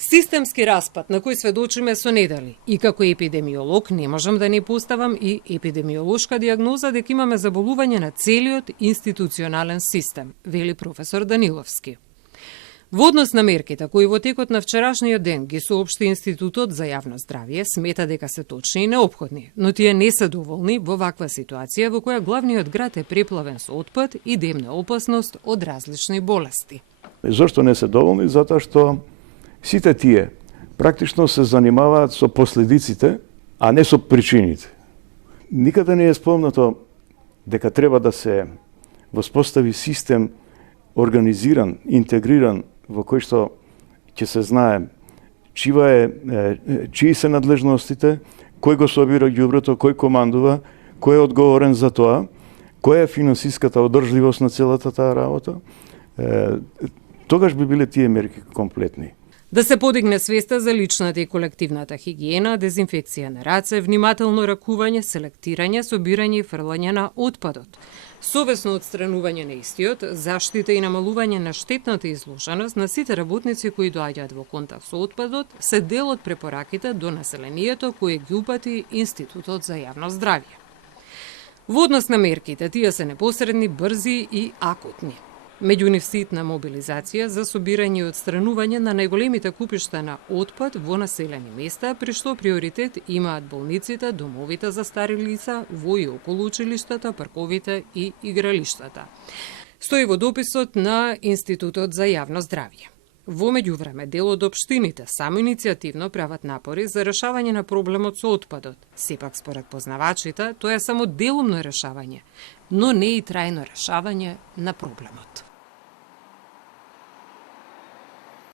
Системски распад на кој сведочиме со недели и како епидемиолог не можам да не поставам и епидемиолошка диагноза дека имаме заболување на целиот институционален систем, вели професор Даниловски. Во однос на мерките кои во текот на вчерашниот ден ги соопшти Институтот за јавно здравје, смета дека се точни и неопходни, но тие не се доволни во ваква ситуација во која главниот град е преплавен со отпад и демне опасност од различни болести. Зошто не се доволни? Затоа што сите тие практично се занимаваат со последиците, а не со причините. Никаде не е спомнато дека треба да се воспостави систем организиран, интегриран, во кој што ќе се знае чии се надлежностите, кој го собира ѓубрето, кој командува, кој е одговорен за тоа, која е финансиската одржливост на целата таа работа. Тогаш би биле тие мерки комплетни. Да се подигне свеста за личната и колективната хигиена, дезинфекција на раце, внимателно ракување, селектирање, собирање и фрлање на отпадот, совесно отстранување на истиот, заштита и намалување на штетната изложеност на сите работници кои доаѓаат во контакт со отпадот, се дел од препораките до населението кои ги упати Институтот за јавно здравје. Во однос на мерките, тие се непосредни, брзи и акутни. Меѓу нив ситна мобилизација за собирање и отстранување на најголемите купишта на отпад во населени места, при што приоритет имаат болниците, домовите за стари лица, во и околу училиштата, парковите и игралиштата. Стои во дописот на Институтот за јавно здравје. Во меѓувреме, дел од општините самоиницијативно прават напори за решавање на проблемот со отпадот. Сепак, според познавачите, тоа е само делумно решавање, но не и трајно решавање на проблемот.